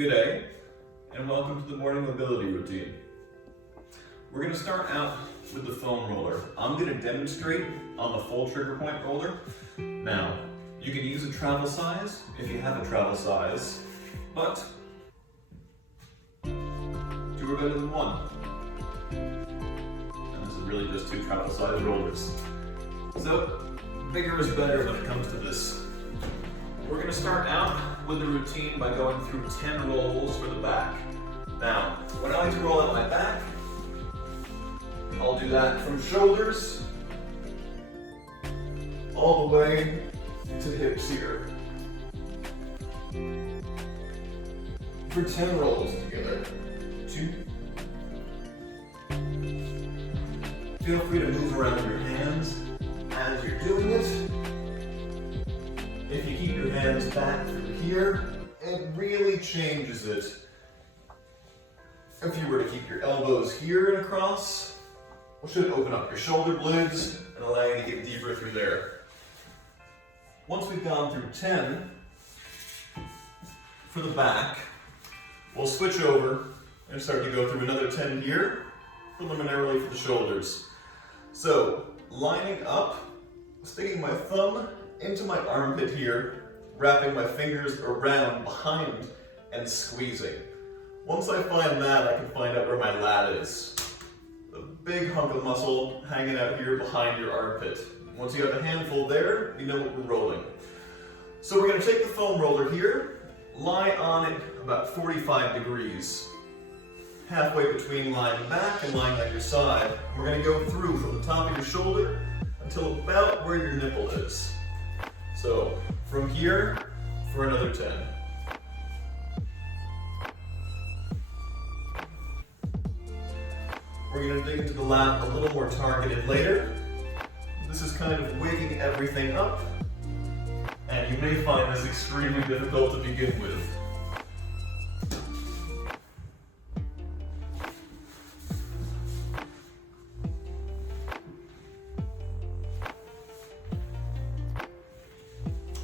Good day, and welcome to the morning mobility routine. We're going to start out with the foam roller. I'm going to demonstrate on the full trigger point roller. Now, you can use a travel size if you have a travel size, but two are better than one. And this is really just two travel size rollers. So, bigger is better when it comes to this. We're going to start out with the routine by going through 10 rolls for the back. Now, when I like to roll out my back, I'll do that from shoulders all the way to hips here. For 10 rolls together. 2. Feel free to move around your hands as you're doing it. If you keep your hands back through here, it really changes it. If you were to keep your elbows here and across, it should open up your shoulder blades and allow you to get deeper through there. Once we've gone through 10 for the back, we'll switch over and start to go through another 10 here, preliminarily for the shoulders. So, lining up, sticking my thumb into my armpit here, wrapping my fingers around behind and squeezing. Once I find that, I can find out where my lat is. The big hunk of muscle hanging out here behind your armpit. Once you have a handful there, you know what we're rolling. So we're going to take the foam roller here, lie on it about 45 degrees. Halfway between lying back and lying on your side. We're going to go through from the top of your shoulder until about where your nipple is. So, from here for another 10. We're going to dig into the lat a little more targeted later. This is kind of waking everything up, and you may find this extremely difficult to begin with.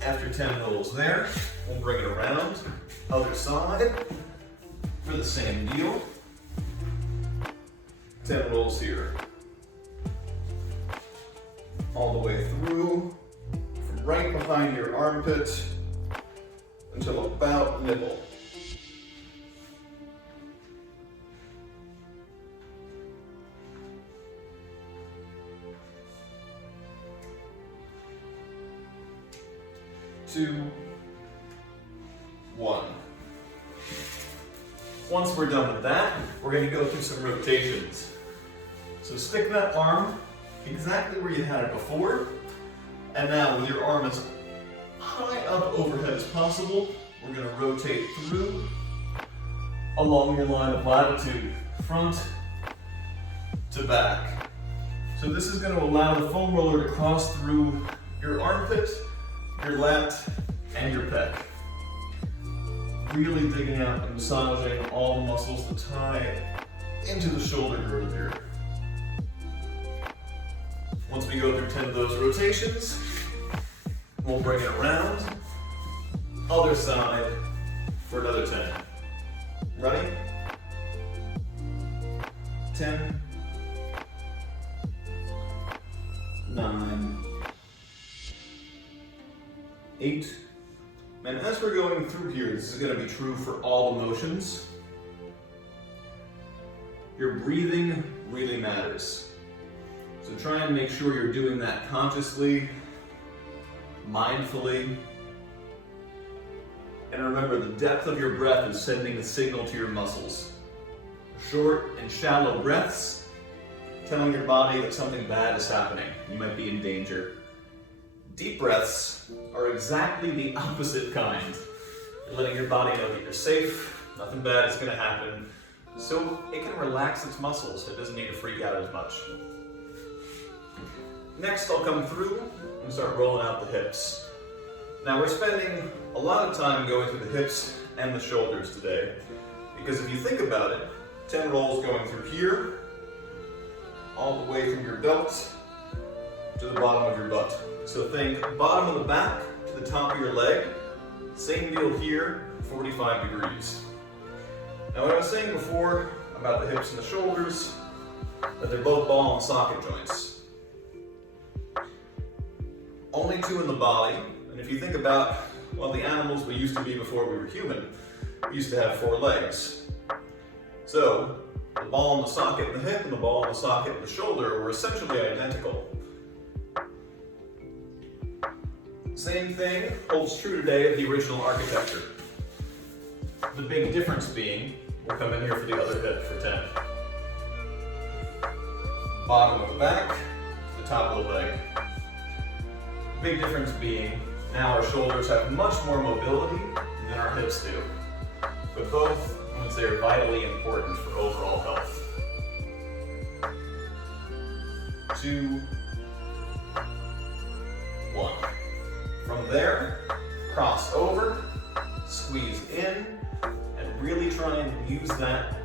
After 10 rolls there, we'll bring it around, other side, for the same deal. 10 rolls here. All the way through, from right behind your armpit until about nipple. Two, 1. Once we're done with that, we're going to go through some rotations. So stick that arm exactly where you had it before, and now with your arm as high up overhead as possible, we're going to rotate through along your line of latitude, front to back. So this is going to allow the foam roller to cross through your armpit, your lat, and your pec. Really digging out and massaging all the muscles that tie into the shoulder girdle here. Once we go through 10 of those rotations, we'll bring it around, other side for another 10. Ready? 10, 9, 8, and as we're going through here, this is going to be true for all the motions. Your breathing really matters. So try and make sure you're doing that consciously, mindfully, and remember the depth of your breath is sending a signal to your muscles. Short and shallow breaths telling your body that something bad is happening. You might be in danger. Deep breaths are exactly the opposite kind. You're letting your body know that you're safe, nothing bad is going to happen, so it can relax its muscles. It doesn't need to freak out as much. Next, I'll come through and start rolling out the hips. Now, we're spending a lot of time going through the hips and the shoulders today, because if you think about it, 10 rolls going through here, all the way from your belt to the bottom of your butt. So think bottom of the back to the top of your leg. Same deal here, 45 degrees. Now what I was saying before about the hips and the shoulders, that they're both ball and socket joints. Only two in the body, and if you think about, well, the animals we used to be before we were human, we used to have 4 legs. So, the ball and the socket in the hip and the ball and the socket in the shoulder were essentially identical. Same thing holds true today of the original architecture. The big difference being, we'll come in here for the other hip for 10. Bottom of the back, the top of the leg. Big difference being, now our shoulders have much more mobility than our hips do. But both means they are vitally important for overall health. 2, 1. From there, cross over, squeeze in, and really try and use that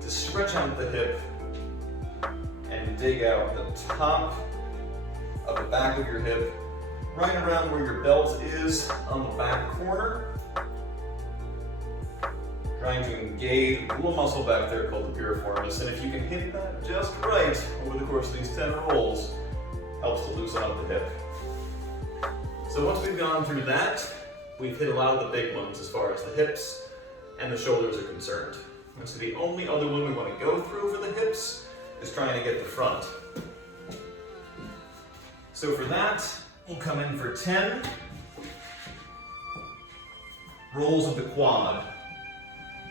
to stretch out the hip and dig out the top of the back of your hip, right around where your belt is on the back corner. Trying to engage a little muscle back there called the piriformis, and if you can hit that just right over the course of these 10 rolls, helps to loosen up the hip. So once we've gone through that, we've hit a lot of the big ones as far as the hips and the shoulders are concerned. And so the only other one we want to go through for the hips is trying to get the front. So for that, we'll come in for 10 rolls of the quad.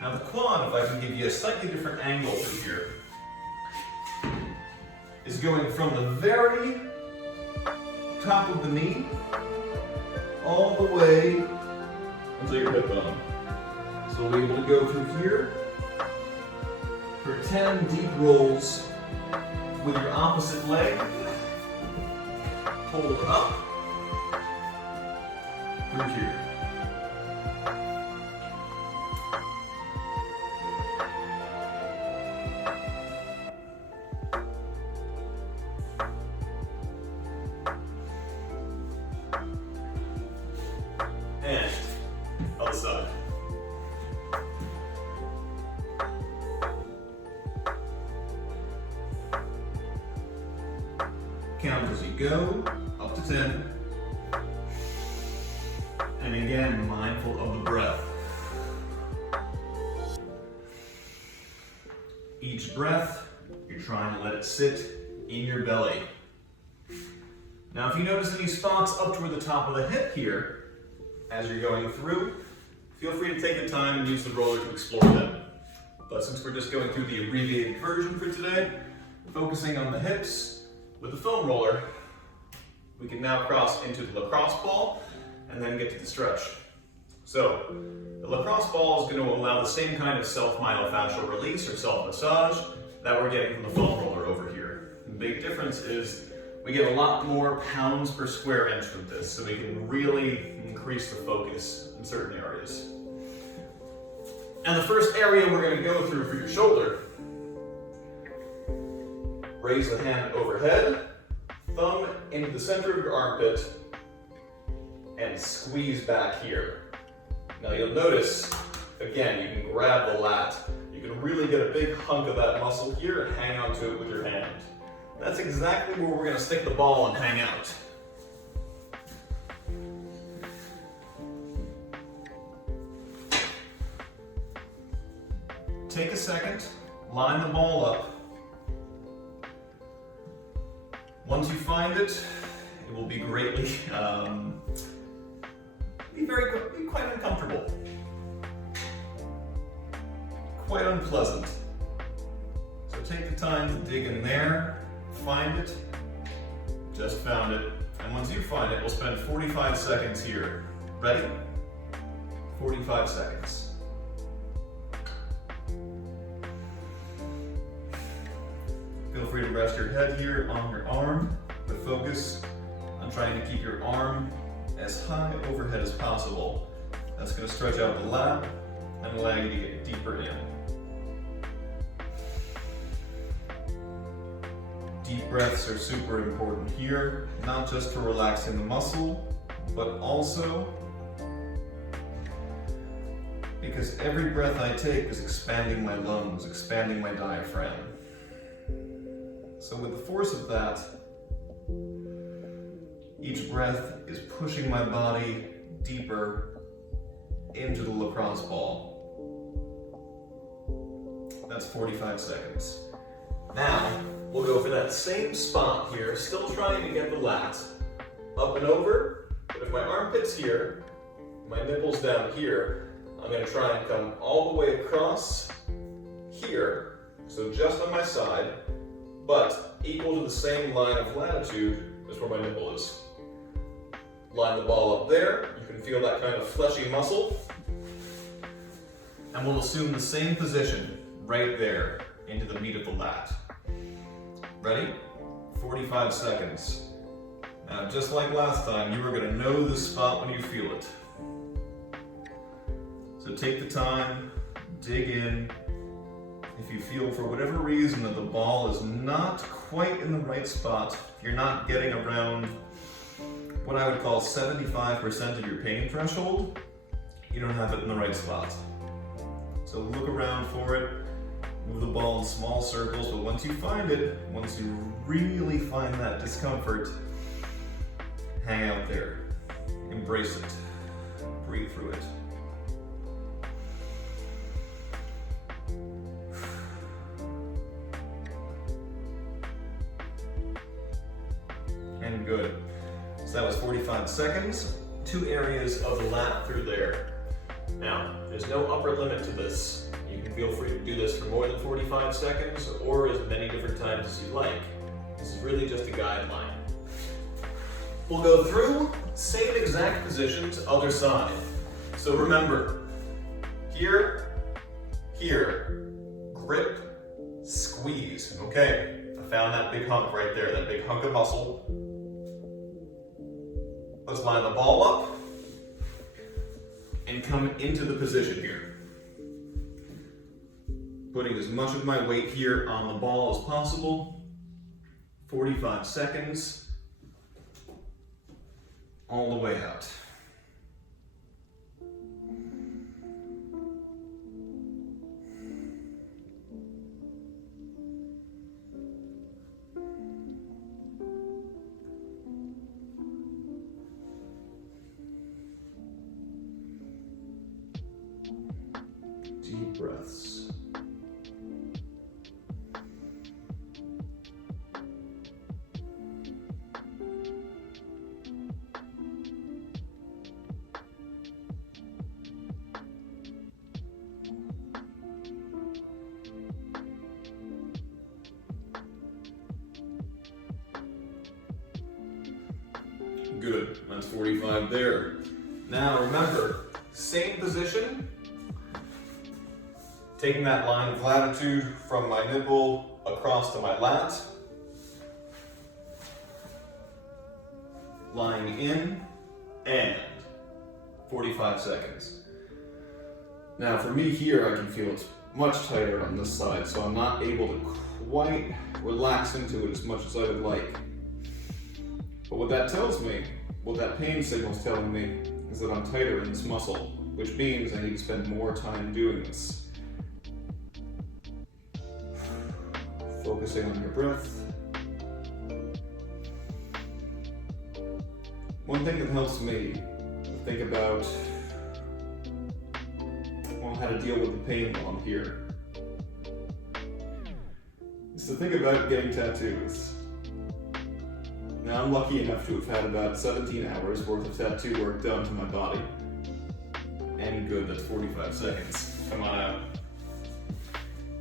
Now the quad, if I can give you a slightly different angle through here, is going from the very top of the knee all the way until your hip bone. So we'll be able to go through here for 10 deep rolls with your opposite leg. Hold up through here. And other side. Count as you go, up to 10. And again, mindful of the breath. Each breath, you're trying to let it sit in your belly. Now, if you notice any spots up toward the top of the hip here, as you're going through, feel free to take the time and use the roller to explore them. But since we're just going through the abbreviated version for today, focusing on the hips with the foam roller, we can now cross into the lacrosse ball and then get to the stretch. So, the lacrosse ball is going to allow the same kind of self-myofascial release or self-massage that we're getting from the foam roller over here. The big difference is we get a lot more pounds per square inch with this, so we can really increase the focus in certain areas. And the first area we're going to go through for your shoulder, raise the hand overhead, thumb into the center of your armpit, and squeeze back here. Now you'll notice, again, you can grab the lat. You can really get a big hunk of that muscle here and hang onto it with your hand. That's exactly where we're going to stick the ball and hang out. Take a second, line the ball up. Once you find it, it will be greatly, be quite uncomfortable, quite unpleasant. So take the time to dig in there, find it, just found it, and once you find it, we'll spend 45 seconds here. Ready? 45 seconds. Feel free to rest your head here on your arm, but focus on trying to keep your arm as high overhead as possible. That's going to stretch out the lat and allow you to get deeper in. Deep breaths are super important here, not just for relaxing the muscle, but also because every breath I take is expanding my lungs, expanding my diaphragm. So with the force of that, each breath is pushing my body deeper into the lacrosse ball. That's 45 seconds. Now, we'll go for that same spot here, still trying to get the lat up and over, but if my armpit's here, my nipple's down here, I'm gonna try and come all the way across here, so just on my side, but equal to the same line of latitude as where my nipple is. Line the ball up there, you can feel that kind of fleshy muscle, and we'll assume the same position right there into the meat of the lat. Ready? 45 seconds. Now, just like last time, you are going to know this spot when you feel it. So take the time, dig in. If you feel for whatever reason that the ball is not quite in the right spot, if you're not getting around what I would call 75% of your pain threshold, you don't have it in the right spot. So look around for it, move the ball in small circles, but once you find it, once you really find that discomfort, hang out there, embrace it, breathe through it. And good. So that was 45 seconds, 2 areas of the lat through there. Now, there's no upper limit to this. You can feel free to do this for more than 45 seconds or as many different times as you like. This is really just a guideline. We'll go through, same exact positions, other side. So remember, here, here, grip, squeeze. Okay, I found that big hunk right there, that big hunk of muscle. Let's line the ball up and come into the position here. Putting as much of my weight here on the ball as possible. 45 seconds. All the way out. Deep breaths. Good, that's 45 there. Now remember, same position, taking that line of latitude from my nipple across to my lat, lying in, and 45 seconds. Now for me here, I can feel it's much tighter on this side, so I'm not able to quite relax into it as much as I would like. But what that tells me, what that pain signal's telling me, is that I'm tighter in this muscle, which means I need to spend more time doing this. Focusing on your breath. One thing that helps me to think about how to deal with the pain while I'm here is to think about getting tattoos. Now, I'm lucky enough to have had about 17 hours worth of tattoo work done to my body. And good, that's 45 seconds. Come on out.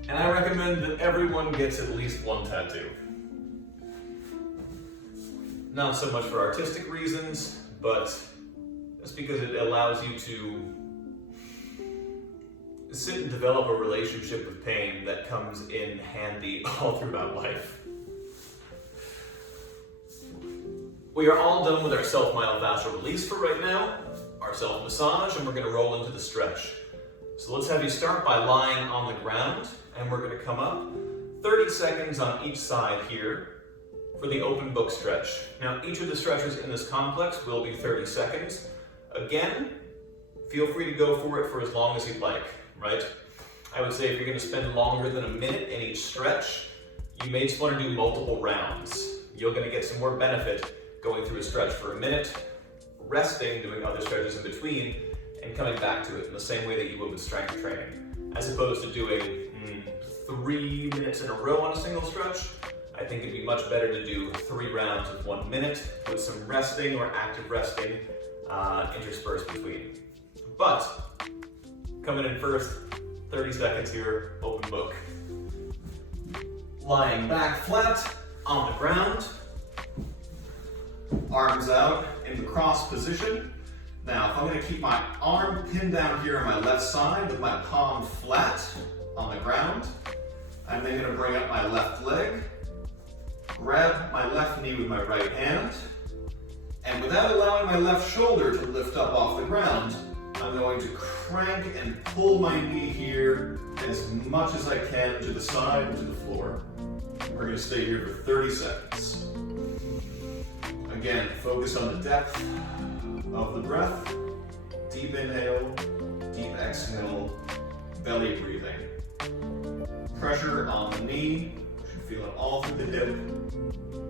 And I recommend that everyone gets at least one tattoo. Not so much for artistic reasons, but just because it allows you to sit and develop a relationship with pain that comes in handy all throughout life. We are all done with our self-myofascial release for right now, our self-massage, and we're going to roll into the stretch. So let's have you start by lying on the ground, and we're going to come up 30 seconds on each side here for the open book stretch. Now, each of the stretches in this complex will be 30 seconds. Again, feel free to go for it for as long as you'd like, right? I would say if you're going to spend longer than a minute in each stretch, you may just want to do multiple rounds. You're going to get some more benefit going through a stretch for a minute, resting, doing other stretches in between, and coming back to it in the same way that you would with strength training. As opposed to doing 3 minutes in a row on a single stretch, I think it'd be much better to do 3 rounds of 1 minute with some resting or active resting interspersed between. But, coming in first, 30 seconds here, open book. Lying back flat on the ground, arms out in the cross position. Now, if I'm going to keep my arm pinned down here on my left side with my palm flat on the ground, I'm then going to bring up my left leg, grab my left knee with my right hand, and without allowing my left shoulder to lift up off the ground, I'm going to crank and pull my knee here as much as I can to the side and to the floor. We're going to stay here for 30 seconds. Again, focus on the depth of the breath. Deep inhale, deep exhale, belly breathing. Pressure on the knee, you should feel it all through the hip.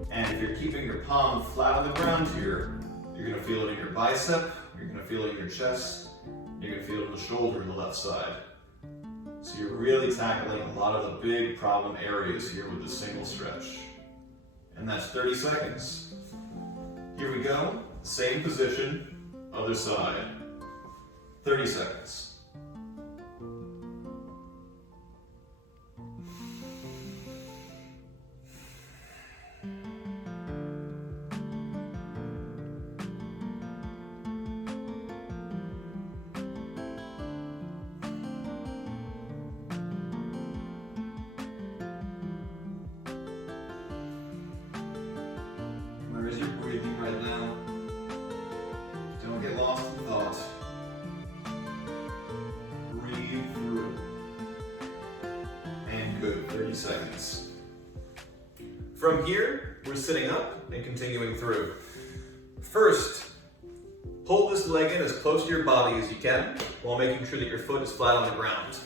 And if you're keeping your palm flat on the ground here, you're going to feel it in your bicep, you're going to feel it in your chest, you're going to feel it in the shoulder on the left side. So you're really tackling a lot of the big problem areas here with this single stretch. And that's 30 seconds. Here we go, same position, other side. 30 seconds. Where is your breathing right now? Don't get lost in thought. Breathe through. And good, 30 seconds. From here, we're sitting up and continuing through. First, pull this leg in as close to your body as you can while making sure that your foot is flat on the ground.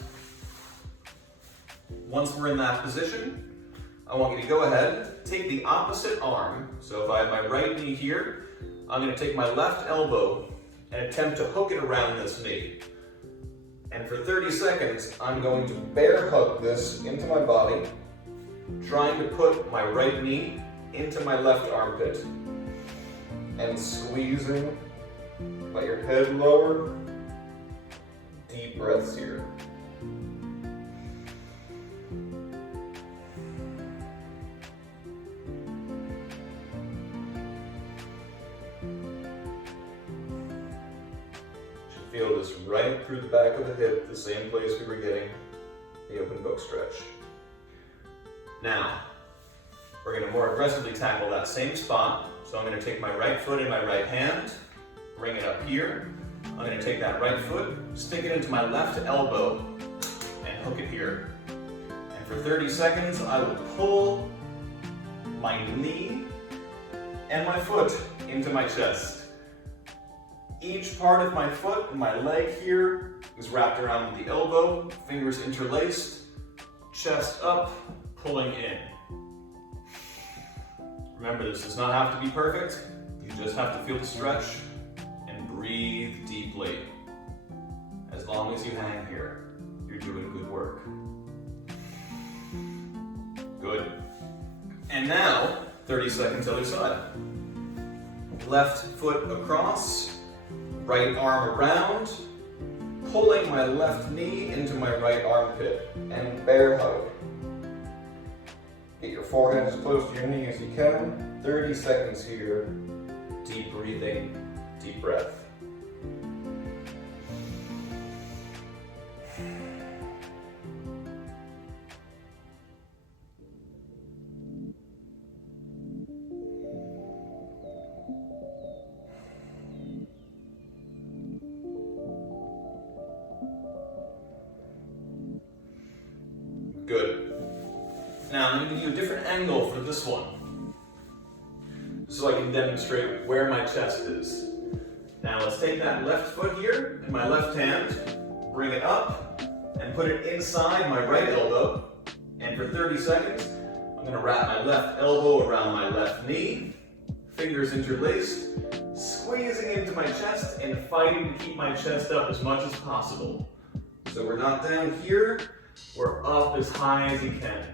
Once we're in that position, I want you to go ahead, take the opposite arm. So if I have my right knee here, I'm going to take my left elbow and attempt to hook it around this knee. And for 30 seconds, I'm going to bear hug this into my body, trying to put my right knee into my left armpit. And squeezing, let your head lower. Deep breaths here. Feel this right through the back of the hip, the same place we were getting the open book stretch. Now, we're going to more aggressively tackle that same spot. So I'm going to take my right foot in my right hand, bring it up here. I'm going to take that right foot, stick it into my left elbow, and hook it here. And for 30 seconds, I will pull my knee and my foot into my chest. Each part of my foot and my leg here is wrapped around the elbow, fingers interlaced, chest up, pulling in. Remember, this does not have to be perfect. You just have to feel the stretch and breathe deeply. As long as you hang here, you're doing good work. Good. And now, 30 seconds other side. Left foot across. Right arm around, pulling my left knee into my right armpit, and bear hug. Get your forehead as close to your knee as you can. 30 seconds here. Deep breathing, deep breath. Good. Now I'm going to give you a different angle for this one, so I can demonstrate where my chest is. Now let's take that left foot here in my left hand, bring it up, and put it inside my right elbow. And for 30 seconds, I'm gonna wrap my left elbow around my left knee, fingers interlaced, squeezing into my chest and fighting to keep my chest up as much as possible. So we're not down here, we're up as high as you can.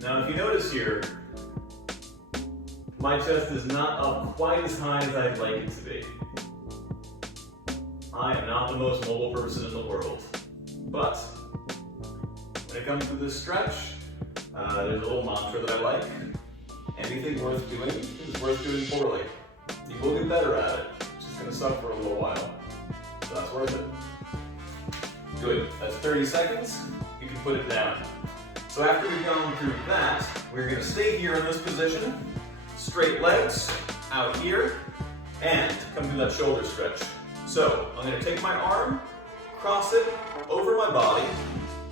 Now if you notice here, my chest is not up quite as high as I'd like it to be. I am not the most mobile person in the world, but when it comes to this stretch, there's a little mantra that I like. Anything worth doing is worth doing poorly. You will get better at it. It's just gonna suck for a little while. So that's worth it. Good, that's 30 seconds. You can put it down. So after we've gone through that, we're gonna stay here in this position. Straight legs, out here, and come through that shoulder stretch. So I'm gonna take my arm, cross it over my body,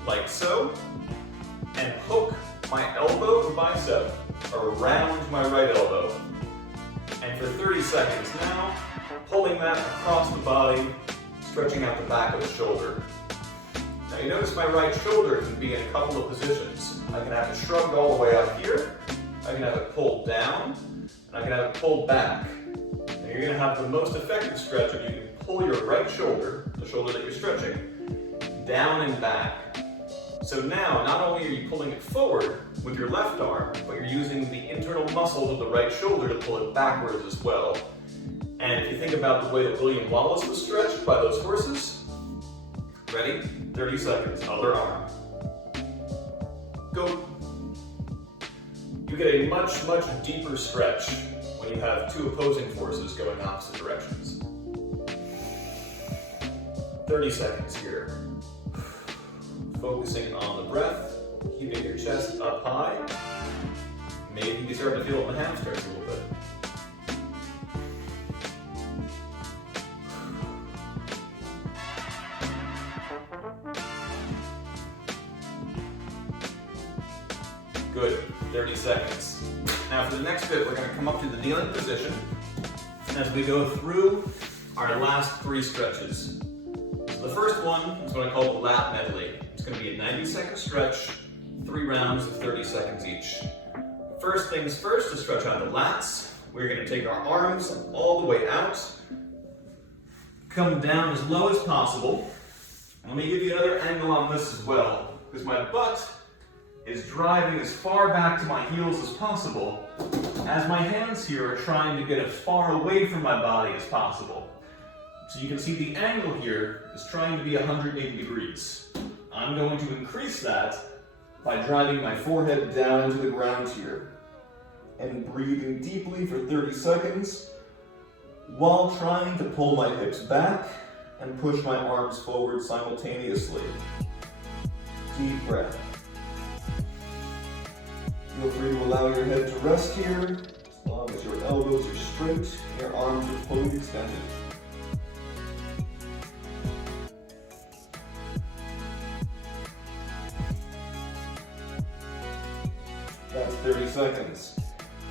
like so, and hook my elbow and bicep around my right elbow. And for 30 seconds now, pulling that across the body, stretching out the back of the shoulder. Now you notice my right shoulder can be in a couple of positions. I can have it shrugged all the way up here, I can have it pulled down, and I can have it pulled back. Now you're gonna have the most effective stretch if you can pull your right shoulder, the shoulder that you're stretching, down and back. So now, not only are you pulling it forward with your left arm, but you're using the internal muscles of the right shoulder to pull it backwards as well. And if you think about the way that William Wallace was stretched by those horses, ready? 30 seconds, other arm. Go. You get a much, much deeper stretch when you have two opposing forces going opposite directions. 30 seconds here. Focusing on the breath, keeping your chest up high. Maybe you start to feel it in the hamstrings a little bit. Good, 30 seconds. Now for the next bit, we're gonna come up to the kneeling position as we go through our last 3 stretches. So the first one is what I call the lat medley. It's going to be a 90-second stretch, 3 rounds of 30 seconds each. First things first, to stretch out the lats, we're going to take our arms all the way out, come down as low as possible. Let me give you another angle on this as well, because my butt is driving as far back to my heels as possible, as my hands here are trying to get as far away from my body as possible. So you can see the angle here is trying to be 180 degrees. I'm going to increase that by driving my forehead down to the ground here and breathing deeply for 30 seconds while trying to pull my hips back and push my arms forward simultaneously. Deep breath. Feel free to allow your head to rest here as long as your elbows are straight and your arms are fully extended. That's 30 seconds.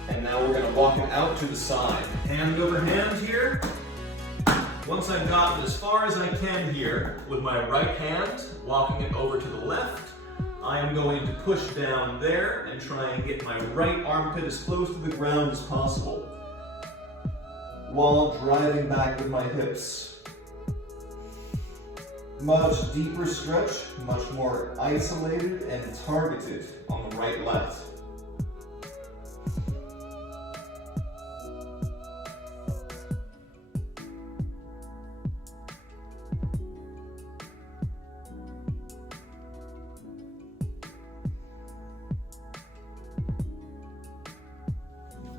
And now we're going to walk it out to the side. Hand over hand here. Once I've gotten as far as I can here with my right hand, walking it over to the left, I am going to push down there and try and get my right armpit as close to the ground as possible, while driving back with my hips. Much deeper stretch, much more isolated and targeted on the right lat.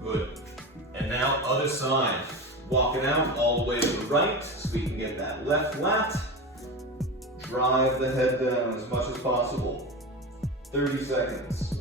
Good. And now other side. Walking out all the way to the right so we can get that left lat. Drive the head down as much as possible. 30 seconds.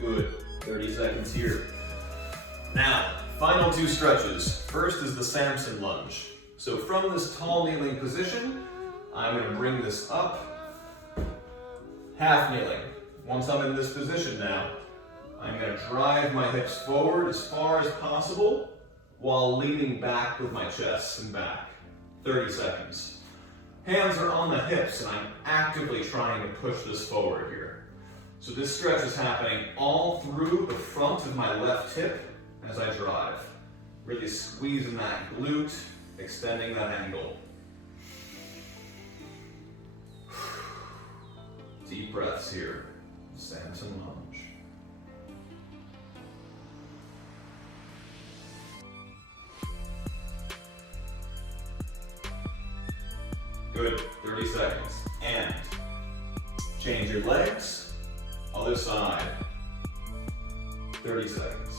Good, 30 seconds here. Now, final 2 stretches. First is the Samson lunge. So from this tall kneeling position, I'm going to bring this up, half kneeling. Once I'm in this position now, I'm going to drive my hips forward as far as possible while leaning back with my chest and back. 30 seconds. Hands are on the hips and I'm actively trying to push this forward here. So this stretch is happening all through the front of my left hip as I drive. Really squeezing that glute, extending that angle. Deep breaths here. Samson lunge. Good, 30 seconds. And change your legs, other side. 30 seconds.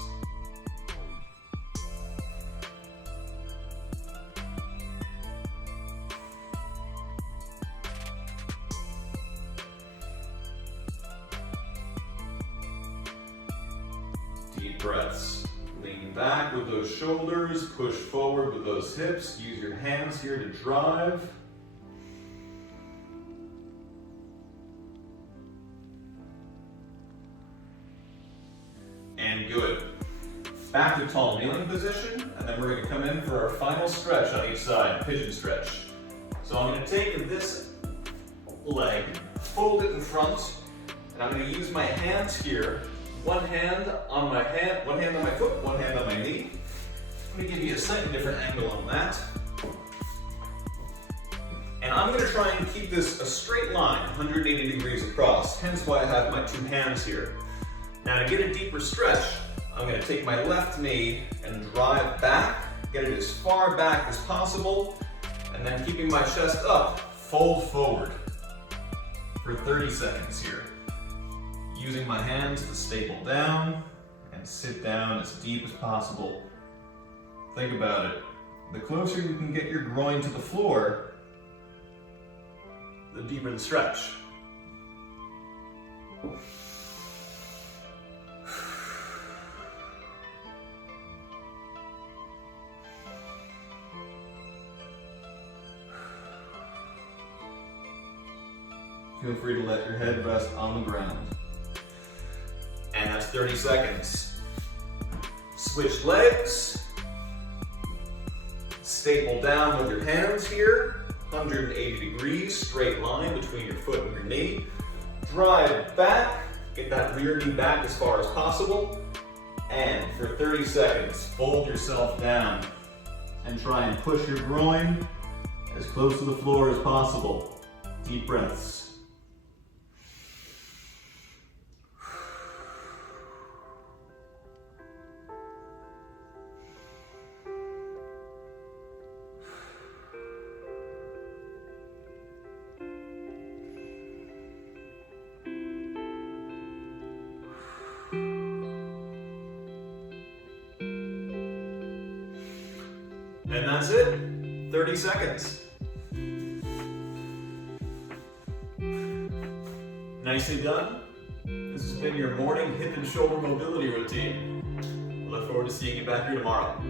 Deep breaths. Lean back with those shoulders, push forward with those hips. Use your hands here to drive. And good. Back to tall kneeling position, and then we're going to come in for our final stretch on each side, pigeon stretch. So I'm going to take this leg, fold it in front, and I'm going to use my hands here. One hand on my foot, one hand on my knee. Let me give you a slightly different angle on that. And I'm going to try and keep this a straight line, 180 degrees across, hence why I have my 2 hands here. Now to get a deeper stretch, I'm going to take my left knee and drive back, get it as far back as possible, and then keeping my chest up, fold forward for 30 seconds here. Using my hands to staple down and sit down as deep as possible. Think about it. The closer you can get your groin to the floor, the deeper the stretch. Feel free to let your head rest on the ground. And that's 30 seconds. Switch legs. Staple down with your hands here. 180 degrees, straight line between your foot and your knee. Drive back. Get that rear knee back as far as possible. And for 30 seconds, fold yourself down and try and push your groin as close to the floor as possible. Deep breaths. And that's it, 30 seconds. Nicely done. This has been your morning hip and shoulder mobility routine. I look forward to seeing you back here tomorrow.